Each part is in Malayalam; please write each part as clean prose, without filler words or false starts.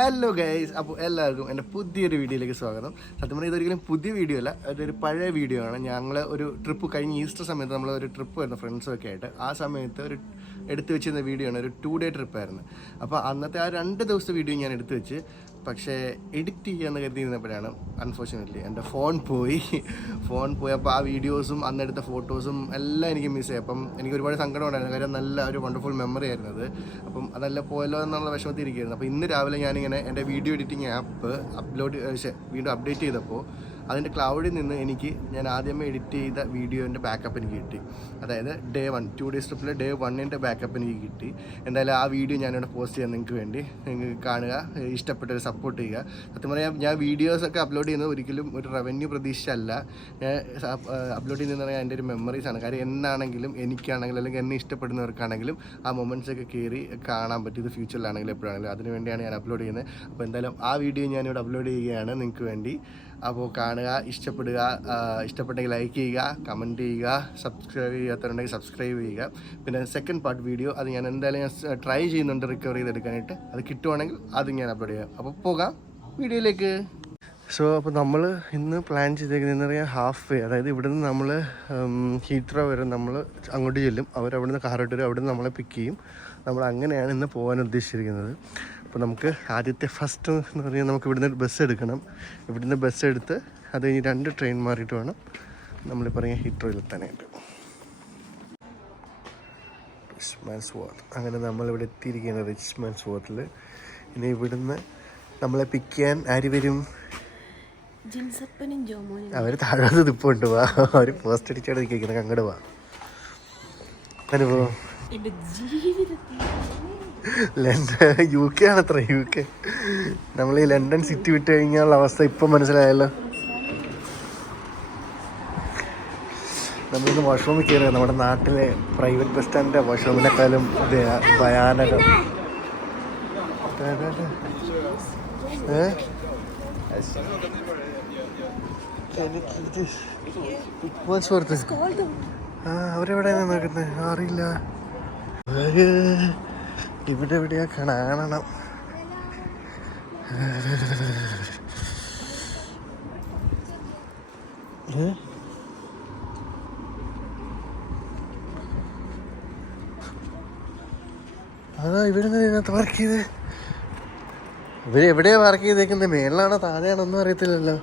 ഹലോ ഗൈസ്, അപ്പോൾ എല്ലാവർക്കും എൻ്റെ പുതിയൊരു വീഡിയോയിലേക്ക് സ്വാഗതം. സത്യം പറഞ്ഞാൽ ഇതൊരിക്കലും പുതിയ വീഡിയോ അല്ല, അതൊരു പഴയ വീഡിയോ ആണ്. ഞങ്ങൾ ഒരു ട്രിപ്പ് കഴിഞ്ഞ ഈസ്റ്റർ സമയത്ത് നമ്മൾ ഒരു ട്രിപ്പ് വരുന്ന ഫ്രണ്ട്സൊക്കെ ആയിട്ട് ആ സമയത്ത് ഒരു എടുത്തു വെച്ചിരുന്ന വീഡിയോ ആണ്. ഒരു 2 day ട്രിപ്പായിരുന്നു. അപ്പോൾ അന്നത്തെ ആ 2 ദിവസത്തെ വീഡിയോ ഞാൻ എടുത്തു വെച്ച്, പക്ഷേ എഡിറ്റ് ചെയ്യാമെന്ന് കരുതിയിരുന്നപ്പോഴാണ് അൺഫോർച്യുനേറ്റ്ലി എൻ്റെ ഫോൺ പോയി. അപ്പോൾ ആ വീഡിയോസും അന്നെടുത്ത ഫോട്ടോസും എല്ലാം എനിക്ക് മിസ് ചെയ്യും. അപ്പം എനിക്ക് ഒരുപാട് സങ്കടം ഉണ്ടായിരുന്നു. കാര്യം നല്ല ഒരു വണ്ടർഫുൾ മെമ്മറി ആയിരുന്നു അത്. അപ്പം അതെല്ലാം പോയല്ലോ എന്നുള്ള വിഷമത്തിൽ ഇരിക്കുകയായിരുന്നു. അപ്പോൾ ഇന്ന് രാവിലെ ഞാനിങ്ങനെ എൻ്റെ വീഡിയോ എഡിറ്റിംഗ് ആപ്പ് വീണ്ടും അപ്ഡേറ്റ് ചെയ്തപ്പോൾ അതിൻ്റെ ക്ലൗഡിൽ നിന്ന് ഞാൻ ആദ്യമേ എഡിറ്റ് ചെയ്ത വീഡിയോൻ്റെ ബാക്കപ്പ് എനിക്ക് കിട്ടി. അതായത് Day 1 2 days ട്രിപ്പിൽ Day 1 ബാക്കപ്പ് എനിക്ക് കിട്ടി. എന്തായാലും ആ വീഡിയോ ഞാനിവിടെ പോസ്റ്റ് ചെയ്യാൻ നിങ്ങൾക്ക് വേണ്ടി നിങ്ങൾക്ക് കാണുക, ഇഷ്ടപ്പെട്ടൊരു സപ്പോർട്ട് ചെയ്യുക. സത്യം പറയാം, ഞാൻ വീഡിയോസൊക്കെ അപ്ലോഡ് ചെയ്യുന്നത് ഒരിക്കലും ഒരു റവന്യൂ പ്രതീക്ഷിച്ചല്ല. ഞാൻ അപ്ലോഡ് ചെയ്യുന്നതെന്ന് പറഞ്ഞാൽ എൻ്റെ ഒരു മെമ്മറീസാണ്. കാര്യം എന്നാണെങ്കിലും എനിക്കാണെങ്കിലും അല്ലെങ്കിൽ എന്നെ ഇഷ്ടപ്പെടുന്നവർക്കാണെങ്കിലും ആ മൊമെൻറ്റ്സൊക്കെ കയറി കാണാൻ പറ്റും. ഇത് ഫ്യൂച്ചറിലാണെങ്കിലും എപ്പോഴാണെങ്കിലും അതിന് വേണ്ടിയാണ് ഞാൻ അപ്ലോഡ് ചെയ്യുന്നത്. അപ്പോൾ എന്തായാലും ആ വീഡിയോ ഞാനിവിടെ അപ്ലോഡ് ചെയ്യുകയാണ് നിങ്ങൾക്ക് വേണ്ടി. അപ്പോൾ കാണുക, ഇഷ്ടപ്പെട്ടെങ്കിൽ ലൈക്ക് ചെയ്യുക, കമൻറ്റ് ചെയ്യുക, സബ്സ്ക്രൈബ് ചെയ്യാത്തവരുണ്ടെങ്കിൽ സബ്സ്ക്രൈബ് ചെയ്യുക. പിന്നെ സെക്കൻഡ് പാർട്ട് വീഡിയോ അത് ഞാൻ എന്തായാലും ട്രൈ ചെയ്യുന്നുണ്ട് റിക്കവർ ചെയ്തെടുക്കാനായിട്ട്. അത് കിട്ടുവാണെങ്കിൽ അത് ഞാൻ അപ്ലോഡ് ചെയ്യാം. അപ്പോൾ പോകാം വീഡിയോയിലേക്ക്. അപ്പോൾ നമ്മൾ ഇന്ന് പ്ലാൻ ചെയ്തേക്കുന്നതെന്ന് പറയാൻ ഹാഫ് വേ, അതായത് ഇവിടുന്ന് നമ്മൾ ഹീത്രോ വരെ നമ്മൾ അങ്ങോട്ട് ചെല്ലും. അവരവിടുന്ന് കാറിട്ട് വരും, അവിടുന്ന് നമ്മളെ പിക്ക് ചെയ്യും. നമ്മൾ അങ്ങനെയാണ് ഇന്ന് പോകാൻ ഉദ്ദേശിച്ചിരിക്കുന്നത്. അപ്പോൾ നമുക്ക് ആദ്യത്തെ ഫസ്റ്റ് എന്ന് പറഞ്ഞാൽ നമുക്ക് ഇവിടുന്ന് ബസ് എടുക്കണം. ഇവിടുന്ന് ബസ് എടുത്ത് അത് കഴിഞ്ഞ് 2 ട്രെയിൻ മാറിയിട്ട് വേണം നമ്മൾ പറയുക ഹീത്രോയിൽ എത്താനായിട്ട്. റിച്ച്മാൻസ് വർത്ത്. അങ്ങനെ നമ്മളിവിടെ എത്തിയിരിക്കുകയാണ് റിച്ച്മാൻസ് വർത്തിൽ. ഇനി ഇവിടുന്ന് നമ്മളെ പിക്ക് ചെയ്യാൻ ആര് വരും? അവർ താഴോട്ട് നിൽപ്പുണ്ട്. വാ, അവർ പോസ്റ്റ് അടിച്ചാണ് നിൽക്കുന്നത്. അങ്ങോട്ട് വാ. അനുഭവം ലണ്ടൻ UK ആണത്ര. UK നമ്മൾ ഈ ലണ്ടൻ സിറ്റി വിട്ട് കഴിഞ്ഞാലുള്ള അവസ്ഥ ഇപ്പം മനസ്സിലായല്ലോ. നമ്മളിന്ന് വാഷ്റൂമിൽ കയറുക. നമ്മുടെ നാട്ടിലെ പ്രൈവറ്റ് ബസ് സ്റ്റാൻഡിൻ്റെ വാഷ്റൂമിനെക്കാളും ഭയാനകം. അവരെവിടെയാണ് നോക്കുന്നത് അറിയില്ല. ഇവിടെ എവിടെയാ കാണണം. അതാ ഇവിടെ ഇതിനകത്ത് വർക്ക് ചെയ്ത്. ഇവരെവിടെയാ വർക്ക് ചെയ്തേക്കുന്നത്? മേളിലാണോ താഴെയാണോ ഒന്നും അറിയത്തില്ലല്ലോ.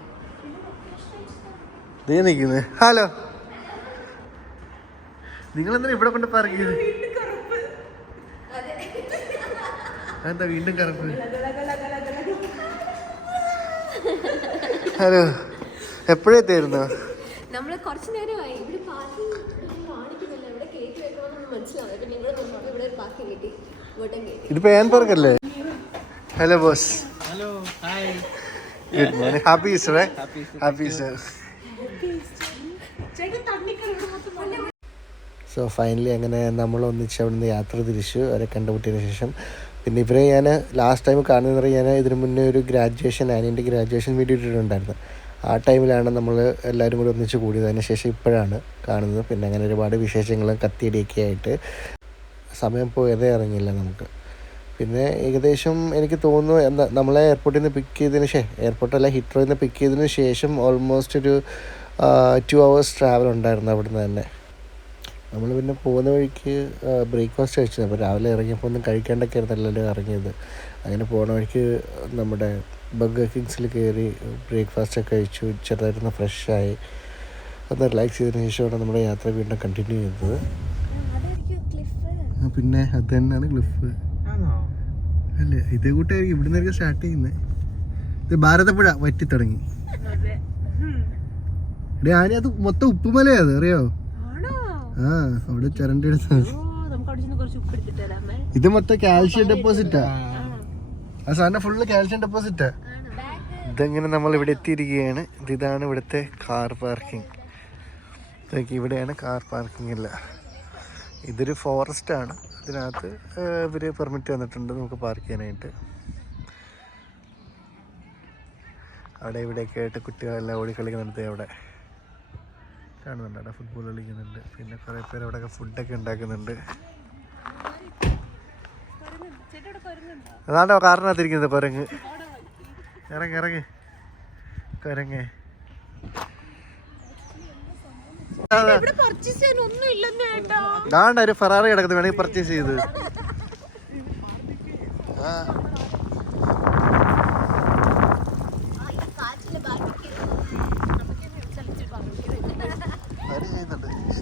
ഇതേ നിൽക്കുന്നത്. ഹലോ, നിങ്ങളെന്താ ഇവിടെ കൊണ്ട് പാർക്ക് ചെയ്ത്? എന്താ വീണ്ടും കറുപ്പ്? ഹലോ, എപ്പോഴെത്തായിരുന്നു? ഇതിപ്പോ ഞാൻ പാർക്കല്ലേ? Hello boss. Hello, hi. Good morning. Happy Easter. Happy Easter. So finally അങ്ങനെ നമ്മൾ ഒന്നിച്ച് അവിടെ നിന്ന് യാത്ര തിരിച്ചു അവരെ കണ്ടുമുട്ടിയതിന് ശേഷം. പിന്നെ ഇവരെ ഞാൻ ലാസ്റ്റ് ടൈം കാണുന്നത് പറഞ്ഞാൽ ഞാൻ ഇതിന് മുന്നേ ഒരു ആനിൻ്റെ ഗ്രാജുവേഷൻ വീഡിയോ ഇട്ടിട്ടുണ്ടായിരുന്നു. ആ ടൈമിലാണ് നമ്മൾ എല്ലാവരും കൂടി ഒന്നിച്ച് കൂടിയത്. അതിന് ശേഷം ഇപ്പോഴാണ് കാണുന്നത്. പിന്നെ അങ്ങനെ ഒരുപാട് വിശേഷങ്ങളും കത്തിയടിയൊക്കെ ആയിട്ട് സമയം പോയതേ അറിഞ്ഞില്ല നമുക്ക്. പിന്നെ ഏകദേശം എനിക്ക് തോന്നുന്നു നമ്മളെ എയർപോർട്ടിൽ നിന്ന് പിക്ക് ചെയ്തതിന് എയർപോർട്ടല്ല ഹീത്രോയിൽ നിന്ന് പിക്ക് ചെയ്തതിന് ശേഷം ഓൾമോസ്റ്റ് ഒരു 2 hours ട്രാവൽ ഉണ്ടായിരുന്നു അവിടുന്ന് തന്നെ. നമ്മൾ പിന്നെ പോകുന്ന വഴിക്ക് ബ്രേക്ക്ഫാസ്റ്റ് കഴിച്ചത്. അപ്പോൾ രാവിലെ ഇറങ്ങിയപ്പോൾ ഒന്നും കഴിക്കേണ്ടൊക്കെ ആയിരുന്നല്ലോ ഇറങ്ങിയത്. അങ്ങനെ പോകുന്ന വഴിക്ക് നമ്മുടെ ബർഗർ കിങ്സിൽ കയറി ബ്രേക്ക്ഫാസ്റ്റൊക്കെ കഴിച്ചു. ചെറുതായിട്ടൊന്ന് ഫ്രഷായി ഒന്ന് റിലാക്സ് ചെയ്തതിന് ശേഷമാണ് നമ്മുടെ യാത്ര വീണ്ടും കണ്ടിന്യൂ ചെയ്തത്. പിന്നെ അത് തന്നെയാണ് ക്ലിഫ് അല്ലേ? ഇതേ കൂട്ടായിരിക്കും ഇവിടെ നിന്നൊക്കെ സ്റ്റാർട്ട് ചെയ്യുന്നത്. ഇത് ഭാരതപ്പുഴ വറ്റി തുടങ്ങി. ആരും അത് മൊത്തം ഉപ്പുമലയത് അറിയോ? അവിടെ ചരണ്ടി എടുത്തത്. ഇത് മൊത്തം കാൽഷ്യം ഡെപ്പോസിറ്റാ. ആ സാധനം ഫുള്ള് കാൽഷ്യം ഡെപ്പോസിറ്റാ. ഇതെങ്ങനെ നമ്മൾ ഇവിടെ എത്തിയിരിക്കുകയാണ്. ഇതാണ് ഇവിടുത്തെ കാർ പാർക്കിംഗ്. ഇവിടെയാണ് കാർ പാർക്കിംഗ് ഇല്ല. ഇതൊരു ഫോറസ്റ്റാണ്. ഇതിനകത്ത് ഇവർ പെർമിറ്റ് തന്നിട്ടുണ്ട് നമുക്ക് പാർക്ക് ചെയ്യാനായിട്ട്. അവിടെ ഇവിടെയൊക്കെ ആയിട്ട് കുട്ടികളെല്ലാം ഓടിക്കളിക്കുന്നുണ്ട്. അവിടെ കാണുന്നുണ്ട്, അവിടെ ഫുട്ബോൾ കളിക്കുന്നുണ്ട്. പിന്നെ കുറേ പേര് അവിടെയൊക്കെ ഫുഡൊക്കെ ഉണ്ടാക്കുന്നുണ്ട്. അതാണ്ടോ കാറിനകത്തിരിക്കുന്നത് കുരങ്ങ്. ഇറങ്ങി ഇറങ്ങി കുരങ്ങ്. ഇതാണ്ട ഒരു ഫെറാറി കിടക്കുന്നത്, വേണമെങ്കിൽ പർച്ചേസ് ചെയ്ത്.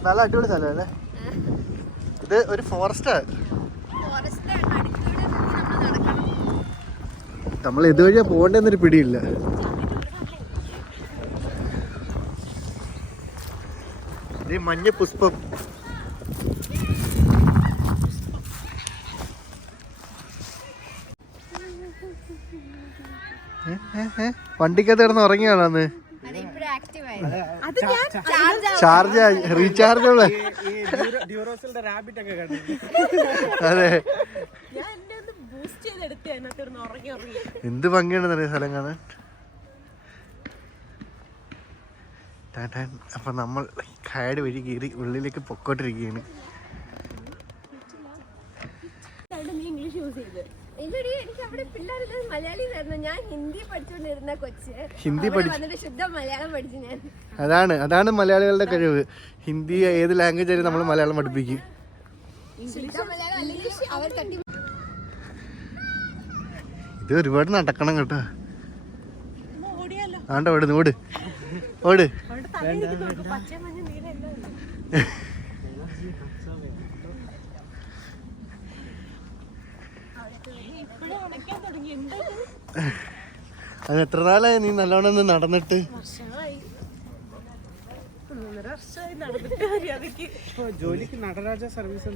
നല്ല അടിപൊളി സ്ഥലമല്ലേ ഇത്. ഒരു ഫോറസ്റ്റ്. നമ്മൾ ഇതുവഴിയാ പോകണ്ടെന്നൊരു പിടിയില്ല. ഇത് മഞ്ഞ പുഷ്പം. വണ്ടിക്കകത്ത് കിടന്ന് ഉറങ്ങിയാണോ അന്ന്? Charge rechargeable. അതെ, എന്ത് ഭംഗിയാണെന്നറിയ സ്ഥലം കാണാൻ. അപ്പൊ നമ്മൾ കാട് വഴി കയറി ഉള്ളിലേക്ക് പൊക്കോട്ടിരിക്കുകയാണ്. അതാണ് മലയാളികളുടെ കഴിവ്. ഹിന്ദി ഏത് ലാംഗ്വേജ് ആയാലും നമ്മൾ മലയാളം പഠിപ്പിക്കും. ഇത് ഒരുപാട് നടക്കണം കേട്ടോ. ആണ്ട ഓട് ഓട് ഓട്. അത് എത്ര നാളായി നീ നല്ലോണം നടന്നിട്ട്? ജോലിക്ക് നടരാജ സർവീസ്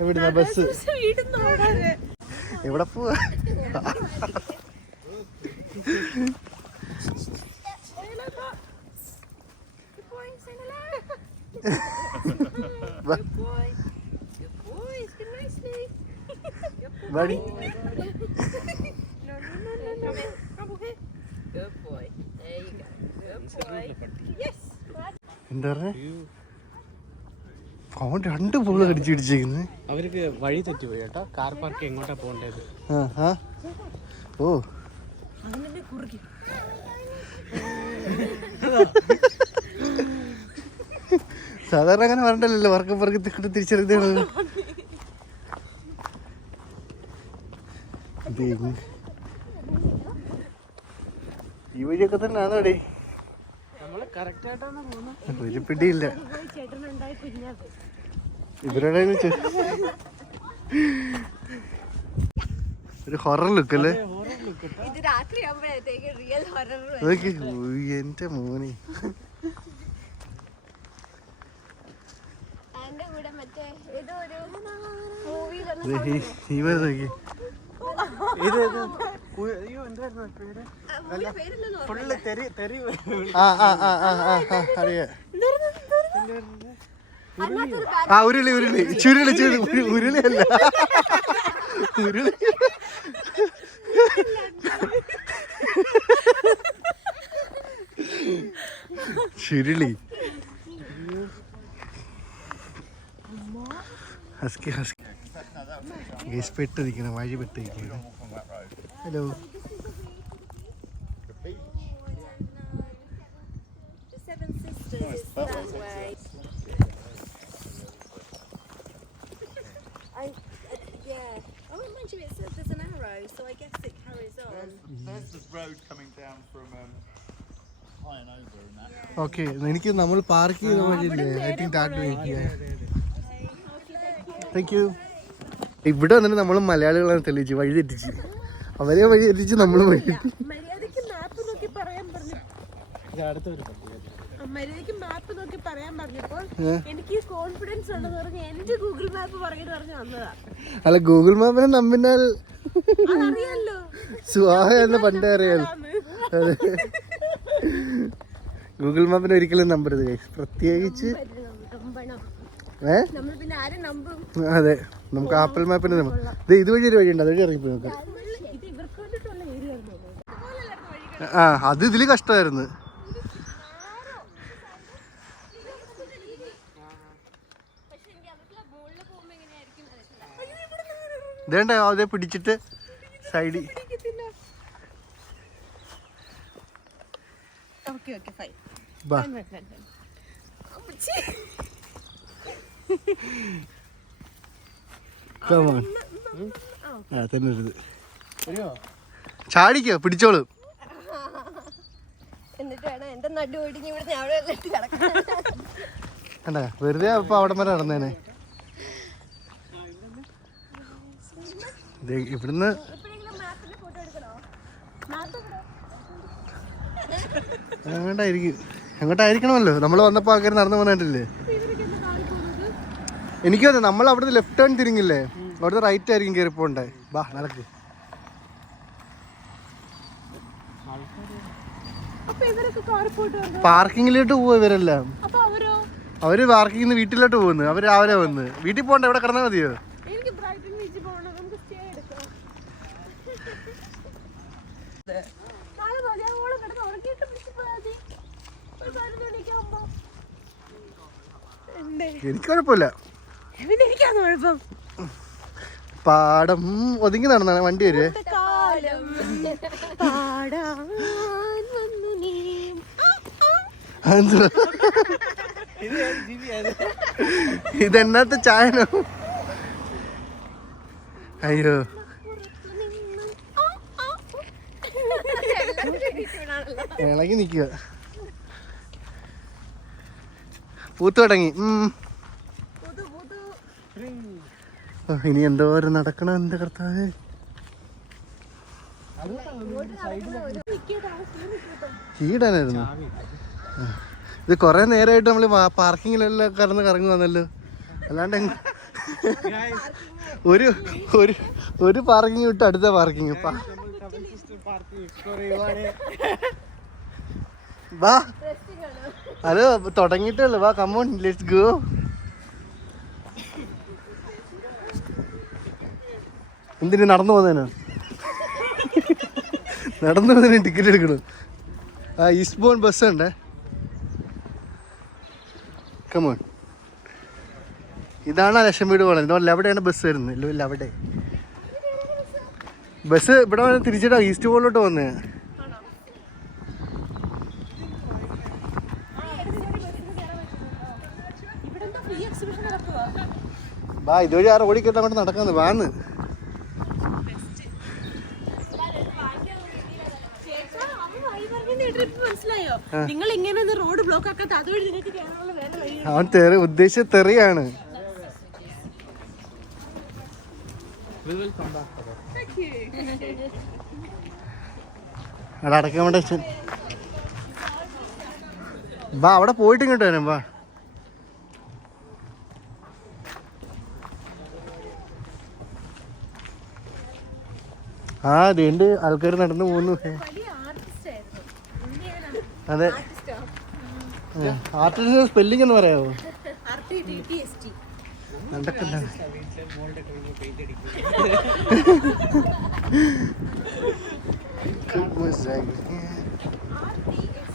എവിടുന്ന ബസ്? എവിടെ പോവാ? എന്താ പറഞ്ഞ? അവൻ 2 പൂള് കടിച്ചിടിച്ചേക്കുന്നത്. അവർക്ക് വഴി തെറ്റിപ്പോയി കേട്ടോ. കാർ പാർക്ക് എങ്ങോട്ടാ പോകേണ്ടത്? ഓ, സാധാരണ അങ്ങനെ പറഞ്ഞല്ലോ. വർക്കം തിരിച്ചറിയുന്നത് ഈ വഴിയൊക്കെ തന്നെ ആണോടെ? ഒരു പിടിയില്ല. ഇവരുടെ ഒരു ഹൊറർ ലുക്ക് അല്ലേ? എന്റെ മോനെ, ഉരുളി ഉരുളി ചുരുളി ചുരുളി ഉരുളിയല്ല ഉരുളി. ചുരുളി ഹസ്കി ഹസ്കി ഗേസ് പെട്ടിരിക്കണം, വഴി പെട്ടിരിക്കണം. Hello, okay. എനിക്ക് നമ്മൾ പാർക്ക് ചെയ്ത വഴിയില്ലേ? I think that way. Thank you. ഇവിടെ വന്നിട്ട് നമ്മൾ മലയാളികളാണ് തെളിയിച്ച് വഴി തെറ്റിച്ച്. അവരെ വഴി തെറ്റിച്ച് നമ്മൾ വഴി തെറ്റി. മാപ്പ് നോക്കി പറയാൻ പറഞ്ഞപ്പോൾ എനിക്ക് കോൺഫിഡൻസ് ഉണ്ടെന്ന് പറഞ്ഞ് എന്റെ ഗൂഗിൾ മാപ്പ് പറയുന്നു പറഞ്ഞു വന്നതാ. അല്ല, ഗൂഗിൾ മാപ്പിനെ നമ്പിനാൽ അറിയാലോ, സുഹാ എന്ന് പണ്ടേ അറിയാലോ. ഗൂഗിൾ മാപ്പിനെ ഒരിക്കലും നമ്പരുത് ഗൈസ്, പ്രത്യേകിച്ച്. അതെ, നമുക്ക് ആപ്പിൾ മാപ്പിന് ഇതുവഴി ഒരു വഴിയുണ്ട്, അതുവഴി ഇറങ്ങിപ്പോയി നോക്കാം. അത് ഇതില് കഷ്ടമായിരുന്നു. ഇതേണ്ട അതേ പിടിച്ചിട്ട് സൈഡിൽ. ബാ തന്നെ ഒരു ചാടിക്കോ, പിടിച്ചോളൂ. കണ്ടാ വെറുതെ ഇപ്പൊ അവിടെ വരെ നടന്നേനെ. ഇവിടുന്ന് എങ്ങോട്ടായിരിക്കണമല്ലോ. നമ്മൾ വന്നപ്പോ ആൾക്കാർ നടന്നു പോകാനായിട്ടില്ലേ? എനിക്ക് തോന്നുന്നു നമ്മൾ അവിടുന്ന് ലെഫ്റ്റ് ടേൺ തിരിങ്ങില്ലേ, അവിടുത്തെ റൈറ്റ് ആയിരിക്കും കയറി പോണ്ടേ. ബാ നടക്ക്. പാർക്കിങ്ങിലോട്ട് പോവാ ഇവരെല്ലാം. അവര് പാർക്കിംഗ് വീട്ടിലോട്ട് പോകുന്നു. അവര് രാവിലെ വന്ന് വീട്ടിൽ പോകണ്ട, ഇവിടെ കിടന്നാൽ മതിയോ? എനിക്ക് കുഴപ്പമില്ല. പാടം ഒതുങ്ങി നടന്നാണ് വണ്ടി വരുവേ. ഇതെന്നാത്ത ചായനോ? അയ്യോ ഇളകി നിക്കുക. പൂത്ത് തുടങ്ങി. ഇനി എന്തോരം നടക്കണം എന്റെ കർത്താവേ. കീടാനായിരുന്നു ഇത്. കൊറേ നേരമായിട്ട് നമ്മള് പാർക്കിങ്ങിലെല്ലാം കറങ്ങി വന്നല്ലോ. അല്ലാണ്ട് ഒരു ഒരു ഒരു പാർക്കിംഗ് വിട്ട് അടുത്ത പാർക്കിംഗ്. വാ, അത് തുടങ്ങിയിട്ടുള്ളു. വാ, കമോൺ, ലെറ്റ്സ് ഗോ. എന്തിനു നടന്നു പോകുന്നതിനോ? നടന്നു പോകുന്നതിന് ടിക്കറ്റ് എടുക്കണം. ആ ഈസ്റ്റ് ബോൺ ബസ് ഉണ്ടേ. കമോൺ. ഇതാണ് ആ ലക്ഷം വീട് പോകുന്നത്. ഇതല്ല, അവിടെയാണ് ബസ് വരുന്നത്. ഇല്ല അവിടെ ബസ് ഇവിടെ തിരിച്ചിട്ടാ ഈസ്റ്റ് ബോളിലോട്ട് പോകുന്നത്. വാ, ഇതുവഴി ആറ് ഓടിക്കെട്ടാൻ കൊണ്ട് നടക്കാന്ന്. വാന്ന് അവൻ ഉദ്ദേശിച്ച തെറിയാണ്. അവിടെ അടക്കാൻ വേണ്ട. വാ, അവിടെ പോയിട്ട് ഇങ്ങോട്ട് വരാം. വാ, ആ അതേണ്ട് ആൾക്കാർ നടന്നു പോകുന്നു. അതെ, ആർട്ടിസ്റ്റ് സ്പെല്ലിംഗ് എന്ന് പറയാമോ?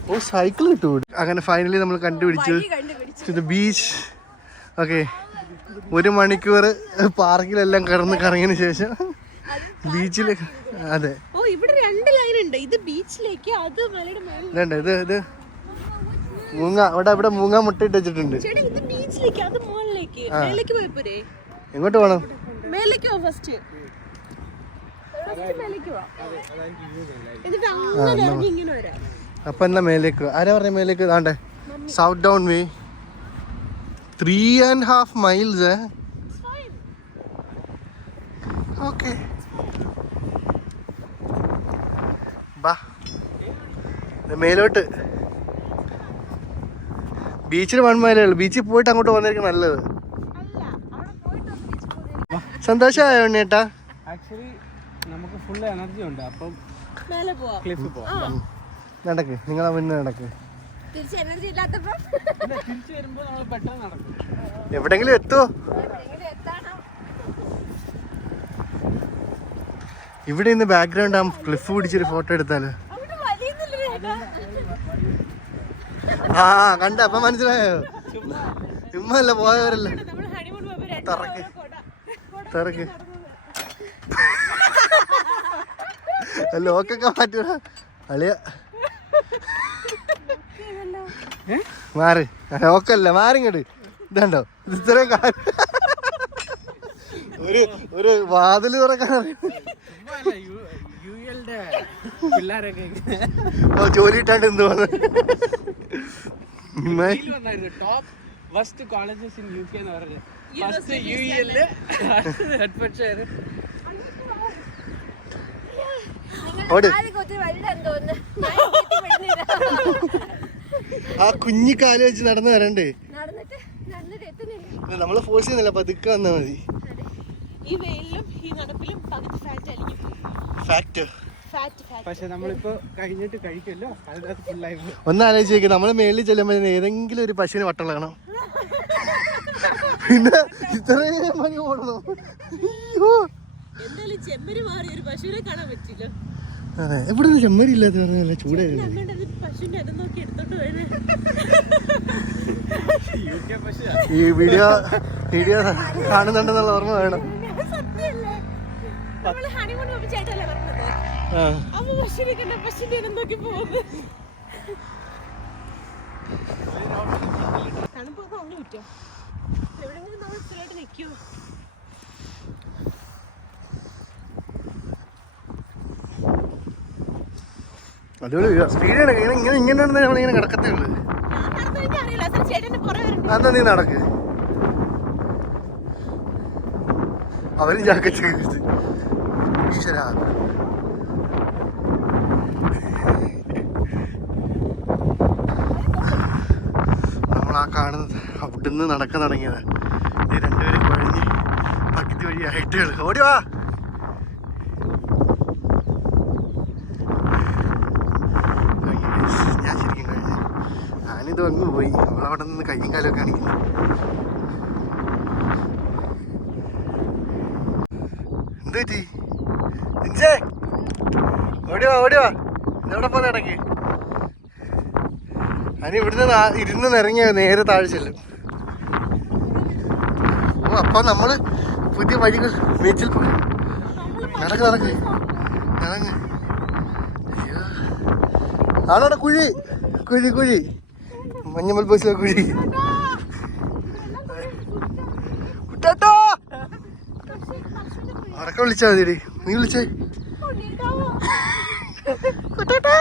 ഓ, സൈക്കിൾ കിട്ടൂ. അങ്ങനെ ഫൈനലി നമ്മൾ കണ്ടുപിടിച്ചു ബീച്ച്. ഓക്കെ, 1 മണിക്കൂർ പാർക്കിലെല്ലാം കറങ്ങിയതിന് ശേഷം ബീച്ചിലേക്ക്. അതെ, ഇത് മൂങ്ങ. ഇവിടെ മൂങ്ങ മുട്ടയിട്ട് വെച്ചിട്ടുണ്ട്. എങ്ങോട്ട് പോണം? അപ്പൊ എന്നാ മേലേക്ക്? ആരാ പറഞ്ഞ മേലേക്ക്? ആണ്ടേ സൗത്ത് ഡൗൺ വേ 3.5 മൈൽസ്. ഓക്കെ, ബാ മേലോട്ട്. ബീച്ചിൽ 1 മൈലേ ഉള്ളൂ. ബീച്ചിൽ പോയിട്ട് അങ്ങോട്ട് വന്നിരിക്കും നല്ലത്. സന്തോഷമായോ ഉണ്ണേട്ടാ? നമുക്ക് ഫുൾ എനർജി ഉണ്ട്. അപ്പം നടക്ക്, നിങ്ങളെ മുന്നേ നടക്ക്. എവിടെങ്കിലും എത്തുവോ? ഇവിടെ ഇന്ന് ബാക്ക്ഗ്രൗണ്ട് ആ ക്ലിഫ് പിടിച്ചൊരു ഫോട്ടോ എടുത്താലോ? ആ കണ്ട, അപ്പൊ മനസ്സിലായോ? ചുമ്മാ അല്ല, പോയവരല്ല. തിറക്ക് ലോക്കൊക്കെ മാറ്റൂട അളിയ മാറി ലോക്കല്ല മാറിങ്ങട് ഇതുണ്ടോ ഇത്രയും കാര്യം ഒരു വാതില് തുറക്കാൻ ജോലി ഇട്ടാണ്ട് എന്ത് top first colleges in UK എന്ന് പറഞ്ഞത് ഫസ്റ്റ് UEL ഹെഡ്ഫോൺഷെയർ ആ കുഞ്ഞി കാല് വെച്ച് നടന്നു വരണ്ടേ നമ്മള് ഫോഴ്സ് ചെയ്യുന്നില്ല പതുക്കെ വന്നാ മതി ഈ വെയിലും ഈ നടപ്പിലും പകുതി ഫാറ്റ് ആയിരിക്കും. ഫാക്ട് പക്ഷെ നമ്മളിപ്പോ കഴിഞ്ഞിട്ട് കഴിക്കല്ലോ അതിനകത്ത് ഫുള്ളായി ഒന്ന് ആലോചിച്ച് നമ്മള് മേളിൽ ചെല്ലുമ്പോ ഏതെങ്കിലും ഒരു പശുവിന് വട്ടളകണം പിന്നെ ഇത്രയും മണി ഓടണം. എന്തായാലും ചെമ്മരി മാറി ഒരു പശുവിനെ കാണാൻ പറ്റില്ല. അതെ ഇവിടെ ചെമ്മരി ഇല്ലാത്ത പറഞ്ഞല്ല ചൂടായിരുന്നു. പശുവിന്റെ അത് നോക്കി എടുത്തോണ്ട് പോയത് ഈ വീഡിയോ കാണുന്നുണ്ടെന്നുള്ള ഓർമ്മ വേണം. അതുപോലെ സ്പീഡാണ് ഇങ്ങനെ നമ്മളിങ്ങനെ കിടക്കത്തേ ഉള്ളു. അന്നാ നീ നടക്ക്. അവരും ജാക്കറ്റ് ഈശ്വരാ. നമ്മളാ കാണുന്നത് അവിടുന്ന് നടക്കാൻ തുടങ്ങിയത്. രണ്ടുപേരും കുഴഞ്ഞ് പകുതി വഴിയായിട്ട് ഓടി വാ. ഞാൻ ശരിക്കും കഴിഞ്ഞു. ഞാനിത് അങ്ങ് പോയി. അവളവിടെ നിന്ന് കയ്യും കാലൊക്കെ കാണിക്കുന്നു. എന്ത് പറ്റി? ഓടിവാ എവിടെ പോന്നെ ഇടയ്ക്ക്? അതിന് ഇവിടുന്ന് ഇരുന്ന് നിറങ്ങിയ നേരെ താഴെ ചെല്ലും. ഓ അപ്പൊ നമ്മള് പുതിയ വഴികൾ ബീച്ചിൽ പോയി. നടക്ക് ആണോടെ കുഴി മഞ്ഞമ്മൽ ബസ്സിലെ കുഴി. കുട്ടാട്ടോ അടക്കം വിളിച്ചാ മതിയടി. നീ വിളിച്ചേ കുട്ടാട്ടോ.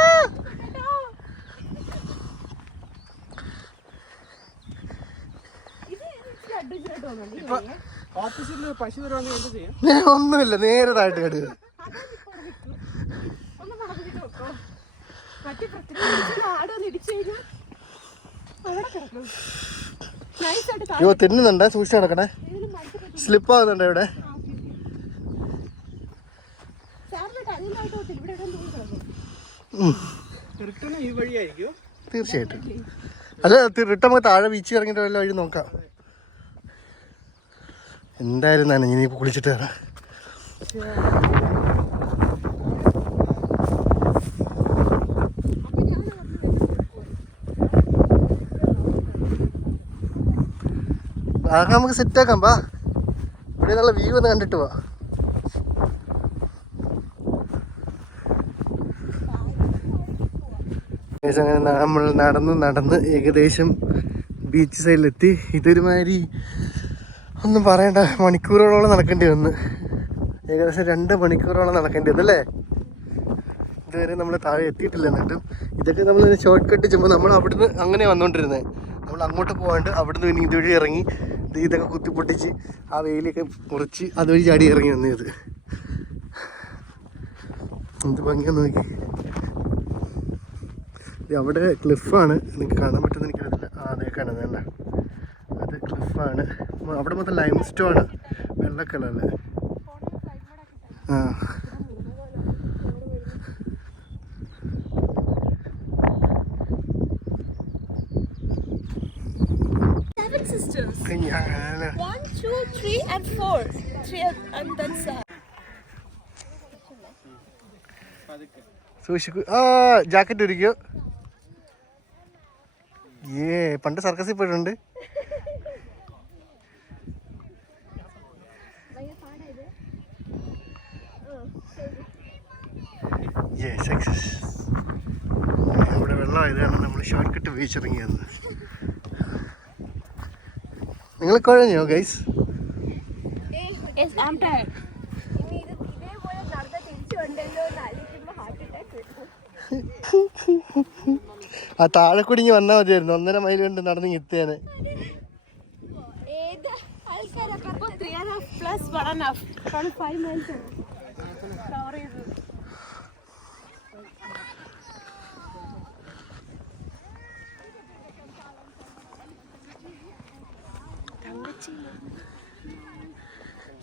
ഒന്നുമില്ല, നേരെ താഴ്ത്ത് കടുക. അയ്യോ തിന്നുന്നുണ്ടേ, സൂക്ഷിച്ച് നടക്കണേ. സ്ലിപ്പ് ആവുന്നുണ്ടോ ഇവിടെ? തീർച്ചയായിട്ടും. അല്ല റിട്ടേൺ നമുക്ക് താഴെ ബീച്ചിൽ ഇറങ്ങിയിട്ട് വല്ല വഴി നോക്കാം. എന്തായാലും നനഞ്ഞ് ഇനി കുളിച്ചിട്ട് വരാം. നമുക്ക് സെറ്റാക്കാം. വാ, ഇവിടെ നല്ല വ്യൂ ഒന്ന് കണ്ടിട്ട് പോവാ. അങ്ങനെ നമ്മൾ നടന്ന് ഏകദേശം ബീച്ച് സൈഡിലെത്തി. ഇതൊരുമാതിരി ഒന്നും പറയണ്ട, മണിക്കൂറുകളോളം നടക്കേണ്ടി വന്ന്. ഏകദേശം 2 മണിക്കൂറോളം നടക്കേണ്ടി വന്നല്ലേ. ഇതുവരെ നമ്മൾ താഴെ എത്തിയിട്ടില്ല. എന്നിട്ടും ഇതൊക്കെ നമ്മൾ ഷോർട്ട് കട്ട് ചെയ്യുമ്പോൾ നമ്മൾ അവിടുന്ന് അങ്ങനെ വന്നുകൊണ്ടിരുന്നത്. നമ്മൾ അങ്ങോട്ട് പോകാണ്ട് അവിടുന്ന് പിന്നെ ഇതുവഴി ഇറങ്ങി ഇതൊക്കെ കുത്തിപ്പൊട്ടിച്ച് ആ വെയിലൊക്കെ മുറിച്ച് അതുവഴി ചാടി ഇറങ്ങി വന്നത്. എന്ത് ഭംഗിയാന്ന് നോക്കി. അവിടെ ക്ലിഫാണ്, നിങ്ങൾക്ക് കാണാൻ പറ്റുമെന്ന് എനിക്കറിയില്ല. അതേ കാണുന്നതല്ല, അത് ക്ലിഫാണ്. അവിടെ മൊത്തം ലൈം സ്റ്റോണ്, വെള്ള കളറില്. ആ സൂക്ഷിക്കൂ. ആ ജാക്കറ്റ് ഒരുക്കോ. പണ്ട് സർക്കസിൽ പോയിട്ടുണ്ട്. സക്സസ്. ഇവിടെ വെള്ളമായത് കാരണം നമ്മൾ ഷോർട്ട് കട്ട് വീച്ചിറങ്ങിയത്. നിങ്ങൾ കുഴഞ്ഞോ ഗൈസ്? ആ താഴെ കുടിങ്ങി വന്നാൽ മതിയായിരുന്നു. 1.5 മൈൽ കൊണ്ട് നടന്ന് എത്തിയാനെ.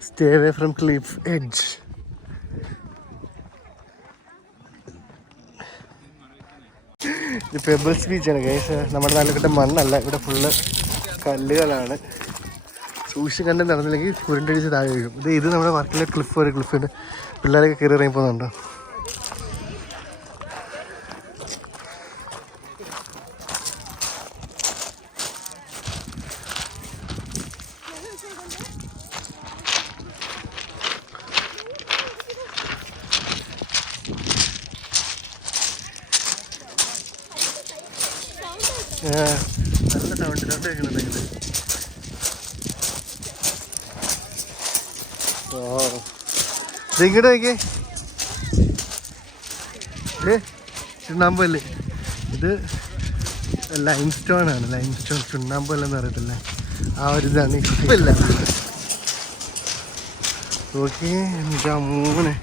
Stay away from cliff edge. ഇത് പെബിൾസ് ബീച്ചാണ് ഗൈസ്. നമ്മുടെ നാട്ടിൽ മണ്ണല്ല, ഇവിടെ ഫുള്ള് കല്ലുകളാണ്. സൂക്ഷിച്ച് കണ്ട് നടന്നില്ലെങ്കിൽ ഉരുണ്ടടിച്ച് താഴെ വീഴും. ഇത് നമ്മുടെ വർക്കിലെ ഒരു ക്ലിഫുണ്ട്. പിള്ളേരൊക്കെ കയറി ഇറങ്ങി പോകുന്നുണ്ടോ? നല്ല സൗണ്ടിലോട്ട് കേൾക്കുന്നത് ഇത്. ഇങ്ങോട്ട് നോക്കിയേ, ചുണ്ണാമ്പല്ലേ ഇത്. ലൈം സ്റ്റോൺ ആണ്. ലൈം സ്റ്റോൺ ചുണ്ണാമ്പല്ലെന്ന് അറിയത്തില്ല. ആ ഒരു ഇതാണ്. ഇപ്പില്ല. ഓക്കെ, എന്താ മൂന്ന്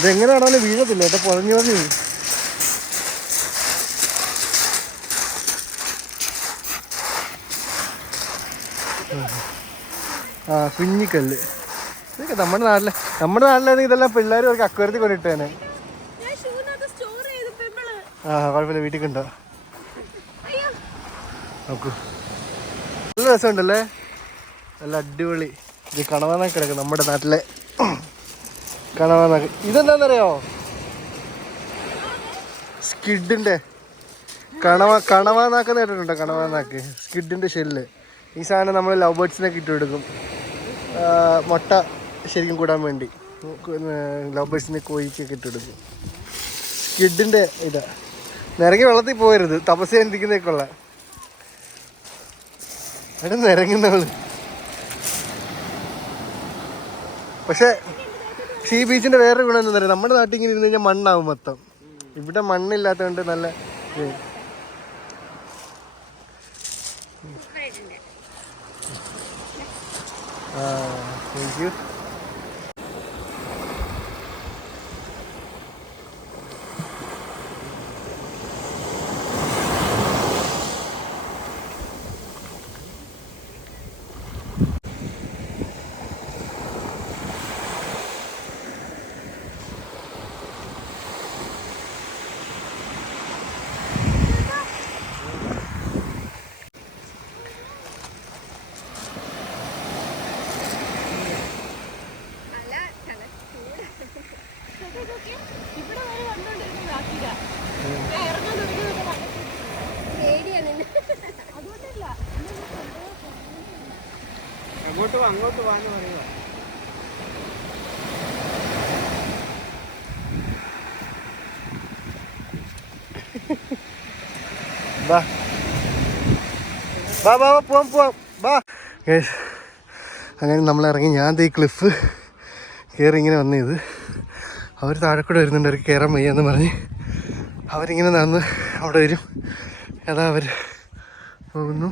ഇതെങ്ങനെയാണോ വീഴത്തില്ല. ഇത് പൊളഞ്ഞു പറഞ്ഞു. ആ കുഞ്ഞിക്കല്ല്. ഇതൊക്കെ നമ്മുടെ നാട്ടിലാണെങ്കിൽ ഇതെല്ലാം പിള്ളേർ അവർക്ക് അക്വരത്തിൽ കൊണ്ടിട്ടേനെ. ആ കുഴപ്പമില്ല, വീട്ടിൽ ഉണ്ടോ നോക്കൂ. നല്ല രസമുണ്ടല്ലേ, നല്ല അടിപൊളി. ഇത് കണവാനാക്ക് കിടക്കും നമ്മുടെ നാട്ടിലെ കണവാനാക്ക്. ഇതെന്താണെന്നറിയോ? സ്കിഡിൻ്റെ കണവാനാക്കെന്ന് കേട്ടിട്ടുണ്ടോ? കണവാനാക്ക് സ്കിഡിൻ്റെ ഷെല്ല്. ഈ സാധനം നമ്മൾ ലവ് ബേർഡ്സിനൊക്കെ ഇട്ട് കൊടുക്കും, മുട്ട ശരിക്കും കൂടാൻ വേണ്ടി. ലവ് ബേർഡ്സിനെ കോഴിക്കൊക്കെ ഇട്ട് കൊടുക്കും. സ്കിഡിൻ്റെ ഇതാ. നിരങ്ങി വെള്ളത്തിൽ പോകരുത്, തപസ് ചെയ്യാനിരിക്കുന്നേക്കുള്ള. അവിടെ നിരങ്ങുന്നവള്. പക്ഷെ ഈ ബീച്ചിൻ്റെ വേറൊരു ഗുണം എന്താ പറയുക, നമ്മുടെ നാട്ടിൽ ഇങ്ങനെ ഇരുന്ന് കഴിഞ്ഞാൽ മണ്ണാവും മൊത്തം. ഇവിടെ മണ്ണില്ലാത്തതുകൊണ്ട് നല്ല താങ്ക് യു. അങ്ങോട്ട് പോകാന്ന് പറയുക. പോവാം. അങ്ങനെ നമ്മൾ ഇറങ്ങി. ഞാൻ ഈ ക്ലിഫ് കയറി ഇങ്ങനെ വന്നത്. അവർ താഴെ കൂടെ വരുന്നുണ്ട്, അവർക്ക് കയറാൻ വയ്യാന്ന് പറഞ്ഞ് അവരിങ്ങനെ നടന്ന് അവിടെ വരും. അതാ അവർ പോകുന്നു.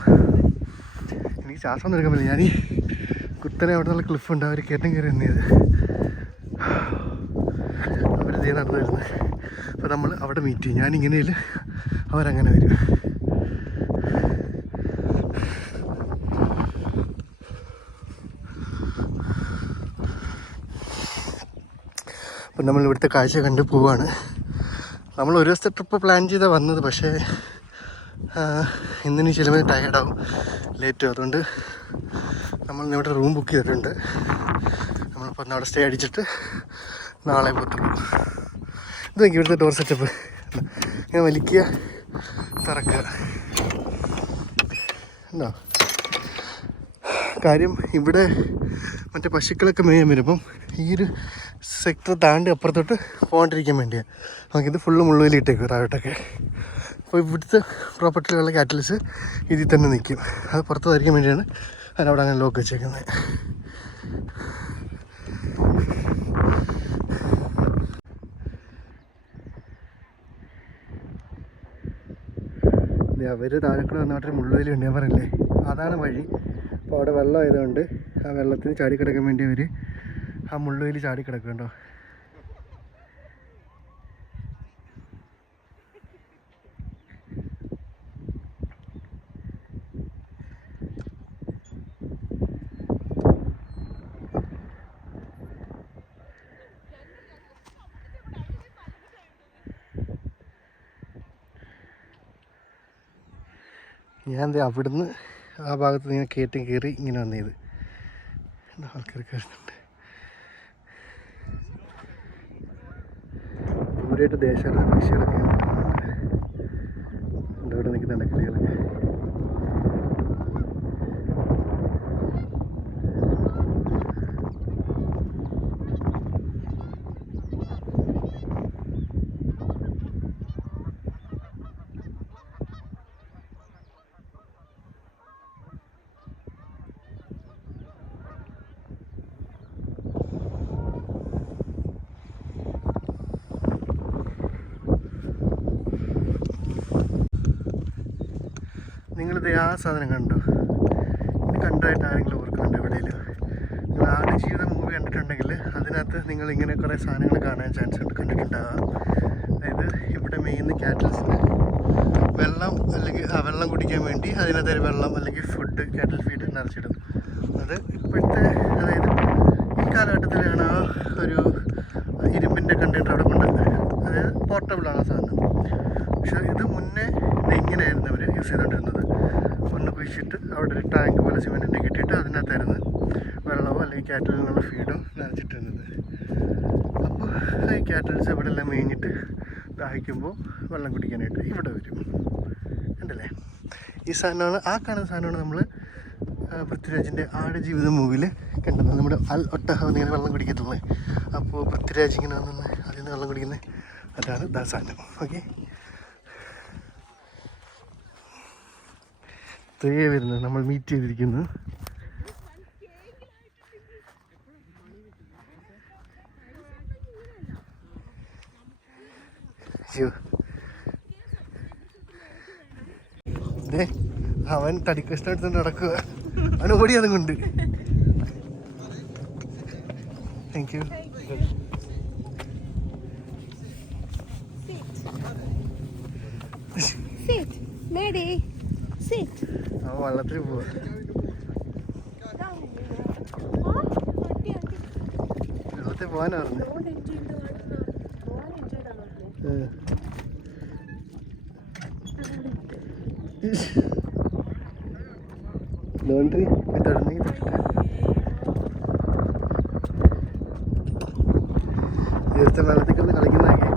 എനിക്ക് ശ്വാസം ഒന്നും എടുക്കാൻ പറ്റില്ല. ഞാൻ ഈ കുത്തനെ അവിടെ നല്ല ക്ലിഫുണ്ട്, അവർ കയറ്റം കയറി വന്നത്. അവരിതേ നടന്നു വരുന്നത്. അപ്പോൾ നമ്മൾ അവിടെ മീറ്റ് ചെയ്യും. ഞാനിങ്ങനെയിൽ അവരങ്ങനെ വരും. അപ്പം നമ്മൾ ഇവിടുത്തെ കാഴ്ച കണ്ട് പോവാണ്. നമ്മൾ ഒരു ദിവസത്തെ ട്രിപ്പ് പ്ലാൻ ചെയ്താൽ വന്നത്, പക്ഷേ ഇന്നിനി ചിലപ്പോൾ ടയർഡാവും, ലേറ്റും. അതുകൊണ്ട് നമ്മൾ ഇവിടെ റൂം ബുക്ക് ചെയ്തിട്ടുണ്ട്. നമ്മളിപ്പോൾ അവിടെ സ്റ്റേ അടിച്ചിട്ട് നാളെ പോകത്തുള്ളൂ. ഇത് നോക്കി ഇവിടുത്തെ ഡോർ സെറ്റപ്പ്. ഇങ്ങനെ വലിക്കുക, തുറക്കുക. ഉണ്ടോ? കാര്യം ഇവിടെ മറ്റേ പശുക്കളൊക്കെ മേയാൻ വരുമ്പം ഈ ഒരു സെക്ടർ താണ്ടി അപ്പുറത്തോട്ട് പോകാണ്ടിരിക്കാൻ വേണ്ടിയാണ്. നമുക്കിത് ഫുള്ള് മുള്ളുവേലിയിട്ടേക്കും താഴോട്ടൊക്കെ. അപ്പോൾ ഇവിടുത്തെ പ്രോപ്പർട്ടിയിലുള്ള കാറ്റൽസ് ഇതിൽ തന്നെ നിൽക്കും. അത് പുറത്ത് വരയ്ക്കാൻ വേണ്ടിയാണ് അതിനവിടെ അങ്ങനെ ലോക്ക് വെച്ചേക്കുന്നത്. അവർ താഴെക്കൂടെ വന്നിട്ട് മുള്ളുവേലി ഉണ്ട്, ഞാൻ പറയില്ലേ അതാണ് വഴി. അപ്പോൾ അവിടെ വെള്ളം ആയതുകൊണ്ട് ആ വെള്ളത്തിന് ചാടിക്കിടക്കാൻ വേണ്ടി അവർ ആ മുള്ളുവേലി ചാടിക്കിടക്കുന്നുണ്ടോ. ഞാൻ അവിടുന്ന് ആ ഭാഗത്ത് ഇങ്ങനെ കയറി ഇങ്ങനെ വന്നത്. ആൾക്കാരൊക്കെ വരുന്നുണ്ട്. ദൂരെയായിട്ട് ദേശീയ പക്ഷികളൊക്കെ ഇവിടെ നിൽക്കുന്നുണ്ട്, കിളികളൊക്കെ. നിങ്ങളിത് ആ സാധനം കണ്ടോ? ഇത് കണ്ടതായിട്ട് ആരെങ്കിലും ഓർക്കുന്നുണ്ടോ എവിടെയെങ്കിലും? നിങ്ങൾ ആടുജീവിതം മൂവി കണ്ടിട്ടുണ്ടെങ്കിൽ അതിനകത്ത് നിങ്ങൾ ഇങ്ങനെ കുറേ സാധനങ്ങൾ കാണാൻ ചാൻസ് ഉണ്ട്, കണ്ടിട്ടുണ്ടാകാം. അതായത് ഇവിടെ മെയിൻ കാറ്റൽസിന് വെള്ളം അല്ലെങ്കിൽ വെള്ളം കുടിക്കാൻ വേണ്ടി അതിനകത്ത് വെള്ളം അല്ലെങ്കിൽ ഫുഡ് കാറ്റൽ ഫീഡ് നിറച്ചിടും. അത് ഇപ്പോഴത്തെ അതായത് ഈ കാലഘട്ടത്തിലാണ് ആ ഒരു ഇരുമ്പിൻ്റെ കണ്ടെയ്നർ അവിടെ കൊണ്ട്, അതായത് പോർട്ടബിളാണ് സാധനം. പക്ഷേ ഇത് മുന്നേ ഇങ്ങനെയായിരുന്നു അവർ യൂസ് ചെയ്തുകൊണ്ടിരുന്നത്. ഒന്ന് കുഴിച്ചിട്ട് അവിടെ ഒരു ടാങ്ക് പോലെ സിമെൻറ്റിൻ്റെ കിട്ടിയിട്ട് അതിനകത്തായിരുന്നു വെള്ളമോ അല്ലെങ്കിൽ കാറ്റലിൽ നിന്നുള്ള ഫീഡും നനച്ചിട്ടിരുന്നത്. അപ്പോൾ ഈ കാറ്റൽസ് ഇവിടെ എല്ലാം മേഞ്ഞിട്ട് ദാഹിക്കുമ്പോൾ വെള്ളം കുടിക്കാനായിട്ട് ഇവിടെ വരും. ഉണ്ടല്ലേ? ഈ സാധനമാണ്, ആ കാണുന്ന സാധനമാണ് നമ്മൾ പൃഥ്വിരാജിൻ്റെ ആടുജീവിതം മൂവിയിൽ കണ്ടത്. നമ്മുടെ അൽ ഒട്ടഹം ഇങ്ങനെ വെള്ളം കുടിക്കത്തുള്ളത്. അപ്പോൾ പൃഥ്വിരാജ് ഇങ്ങനെ വന്ന് അതിൽ നിന്ന് വെള്ളം കുടിക്കുന്നത് അതാണ് ദാ സാധനം. ഓക്കെ, തിരികെ വരുന്നത് നമ്മൾ മീറ്റ് ചെയ്തിരിക്കുന്നു. അവൻ തടിക്കഷ്ണം എടുത്തുകൊണ്ട് നടക്കുക, അവൻ ഓടി അതും കൊണ്ട്. Thank you. അവൻ വള്ളത്തിൽ പോവാ. വെള്ളത്തിൽ പോകാനാ പറഞ്ഞു. ലോണ്ടറി തൊടുന്നെങ്കിൽ തൊട്ടിട്ട് തീർച്ച വെള്ളത്തിൽ കിടന്ന് കളിക്കുന്നതൊക്കെ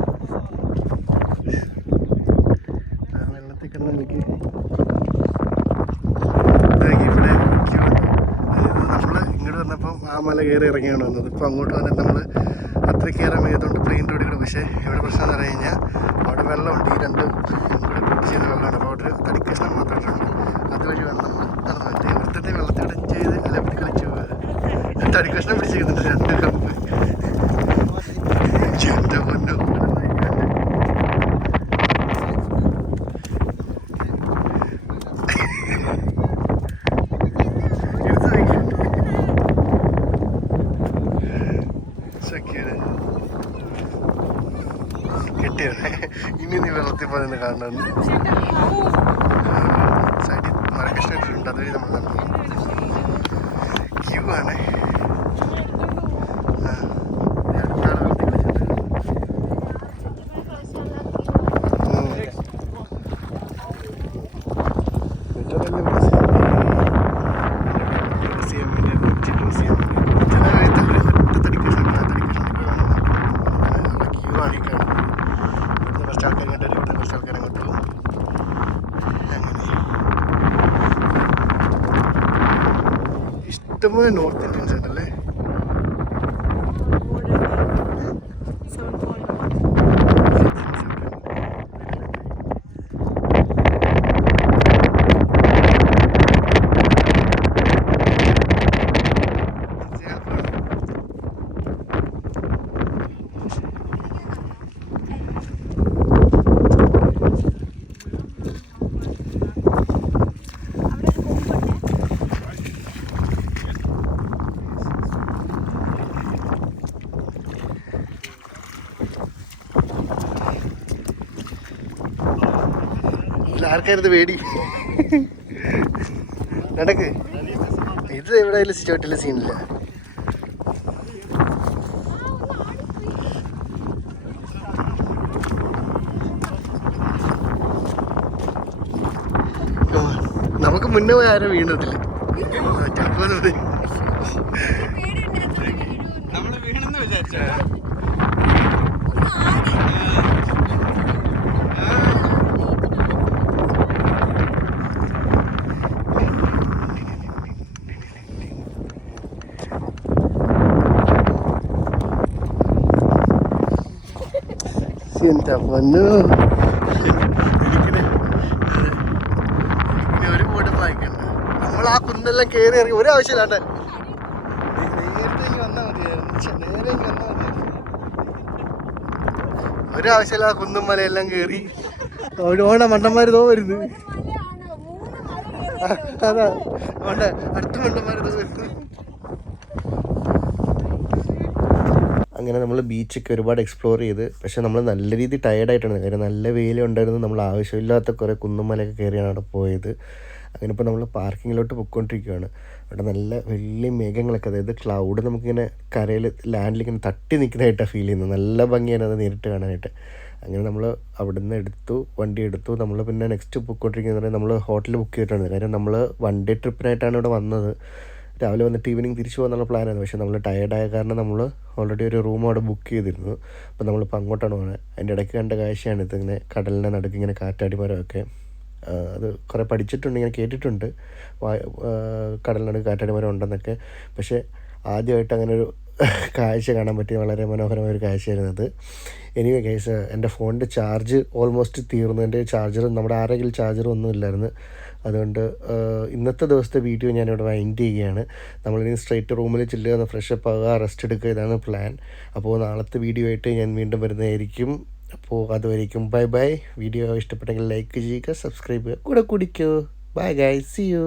ആ വെള്ളത്തിൽ കിടന്ന് കളിക്ക്. ഇവിടെ ക്യൂ, അതായത് നമ്മൾ ഇങ്ങോട്ട് വന്നപ്പം ആ മല കയറി ഇറങ്ങിയാണ് വന്നത്. ഇപ്പം അങ്ങോട്ട് വന്നിട്ട് നമ്മൾ അത്ര കയറാൻ വയ്യതുകൊണ്ട് പ്ലെയിൻ റോഡിൽ കൂടെ. പക്ഷേ ഇവിടെ പ്രശ്നം എന്ന് പറഞ്ഞു കഴിഞ്ഞാൽ അവിടെ വെള്ളമുണ്ട്, ഈ രണ്ട് കൂടെ കൂട്ടി ചെയ്യുന്ന വെള്ളമാണ്. അപ്പോൾ അവിടെ ഒരു തടിക്കഷ്ണം മാത്രമായിട്ടുണ്ട്. അതുവഴി വെള്ളം നടന്നു പറ്റും. ഇവിടുത്തെ വെള്ളത്തിൽ കൂടെ ചെയ്ത് അലപ്പി കളിച്ച് പോവുക. തടിക്കഷ്ണം പിടിച്ചിരിക്കുന്നുണ്ട്, 2 കപ്പ്. എൻ്റെ പൊന്നോ, കിട്ടിയാണ്. ഇനി നീ വെള്ളത്തിൽ പോയി കാണണമെന്ന് സൈഡിൽ മരകഷ്ണം ഇട്ടിട്ടുണ്ട്, അതുവഴി നമ്മൾ നടന്നു. ക്യൂ ആണ്. അടുത്താണ് വെള്ളത്തിൽ കളിച്ചിട്ട്. ഇഷ്ടംപോലെ നോർത്ത് ഇന്ത്യൻസ് ഉണ്ടല്ലേ. ആർക്കായിരുന്നു പേടി? നടക്ക്. ഇത് എവിടെയായാലും ചോട്ടിലെ സീനില്ല. നമുക്ക് മുന്നേ പോയി ആരും വീണതില്ല. നമ്മള് വീണെന്ന് വിചാരിച്ചോ? എന്താ പൊന്നു, ഒരു കൂടെ വായിക്കണ്ട. നമ്മൾ ആ കുന്നെല്ലാം കയറി ഇറങ്ങി ഒരു ആവശ്യമില്ലാണ്ട് നേരത്തെ ഇങ്ങ് വന്നാൽ മതിയായിരുന്നു. നേരെ ഇങ്ങ് വന്നാൽ മതിയായിരുന്നു. ഒരാവശ്യമില്ല. കുന്നും മലയെല്ലാം കയറി ഓണ മണ്ടന്മാർ തോ വരുന്നു. അതാ അടുത്ത മണ്ടന്മാർ തോ വരുന്നു. അങ്ങനെ നമ്മൾ ബീച്ചൊക്കെ ഒരുപാട് എക്സ്പ്ലോർ ചെയ്ത്, പക്ഷേ നമ്മൾ നല്ല രീതിയിൽ ടയേർഡായിട്ടാണ്. കാര്യം നല്ല വെയിലുണ്ടായിരുന്നു. നമ്മൾ ആവശ്യമില്ലാത്ത കുറേ കുന്നുമലയൊക്കെ കയറിയാണ് അവിടെ പോയത്. അങ്ങനെ ഇപ്പോൾ നമ്മൾ പാർക്കിങ്ങിലോട്ട് പോയിക്കൊണ്ടിരിക്കുകയാണ്. അവിടെ നല്ല വലിയ മേഘങ്ങളൊക്കെ, അതായത് ക്ലൗഡ് നമുക്കിങ്ങനെ കരയിൽ ലാൻഡിലിങ്ങനെ തട്ടി നിൽക്കുന്നതായിട്ടാണ് ഫീൽ ചെയ്യുന്നത്. നല്ല ഭംഗിയാണ് അത് നേരിട്ട് കാണാനായിട്ട്. അങ്ങനെ നമ്മൾ അവിടെ നിന്ന് വണ്ടി എടുത്തു. നമ്മൾ പിന്നെ നെക്സ്റ്റ് പോയിക്കൊണ്ടിരിക്കുന്നത് നമ്മൾ ഹോട്ടൽ ബുക്ക് ചെയ്തിട്ടാണ്. കാര്യം നമ്മൾ വൺ ഡേ ട്രിപ്പിനായിട്ടാണ് ഇവിടെ വന്നത്. രാവിലെ വന്നിട്ട് ഈവനിങ് തിരിച്ചു പോകാനുള്ള പ്ലാനായിരുന്നു. പക്ഷേ നമ്മൾ ടയേർഡായ കാരണം നമ്മൾ ഓൾറെഡി ഒരു റൂം അവിടെ ബുക്ക് ചെയ്തിരുന്നു. അപ്പോൾ നമ്മളിപ്പോൾ അങ്ങോട്ടാണ് പോകുന്നത്. അതിൻ്റെ ഇടയ്ക്ക് കണ്ട കാഴ്ചയാണ് ഇത്. ഇങ്ങനെ കടലിൻ്റെ നടുക്ക് ഇങ്ങനെ കാറ്റാടിമരമൊക്കെ. അത് കുറേ പഠിച്ചിട്ടുണ്ട്, ഇങ്ങനെ കേട്ടിട്ടുണ്ട് കടലിനടുക്ക് കാറ്റാടിമരം ഉണ്ടെന്നൊക്കെ. പക്ഷേ ആദ്യമായിട്ട് അങ്ങനെ ഒരു കാഴ്ച കാണാൻ പറ്റിയ വളരെ മനോഹരമായ ഒരു കാഴ്ചയായിരുന്നു അത്. എനിവേ ഗൈസ്, എൻ്റെ ഫോണിൻ്റെ ചാർജ് ഓൾമോസ്റ്റ് തീർന്നു. എൻ്റെ ചാർജർ, നമ്മുടെ ആരെങ്കിലും ചാർജർ ഒന്നും ഇല്ലായിരുന്നു. അതുകൊണ്ട് ഇന്നത്തെ ദിവസത്തെ വീഡിയോ ഞാനിവിടെ വൈൻഡ് ചെയ്യുകയാണ്. നമ്മളിനി സ്ട്രൈറ്റ് റൂമിൽ ചെല്ലുക, ഫ്രഷപ്പ് ആവുക, റെസ്റ്റ് എടുക്കുക, ഇതാണ് പ്ലാൻ. അപ്പോൾ നാളത്തെ വീഡിയോ ആയിട്ട് ഞാൻ വീണ്ടും വരുന്നതായിരിക്കും. അപ്പോൾ അതുവരെയും ബൈ ബൈ. വീഡിയോ ഇഷ്ടപ്പെട്ടെങ്കിൽ ലൈക്ക് ചെയ്യുക, സബ്സ്ക്രൈബ് ചെയ്യുക, കൂടെ കുടിക്കൂ. Bye guys, see U.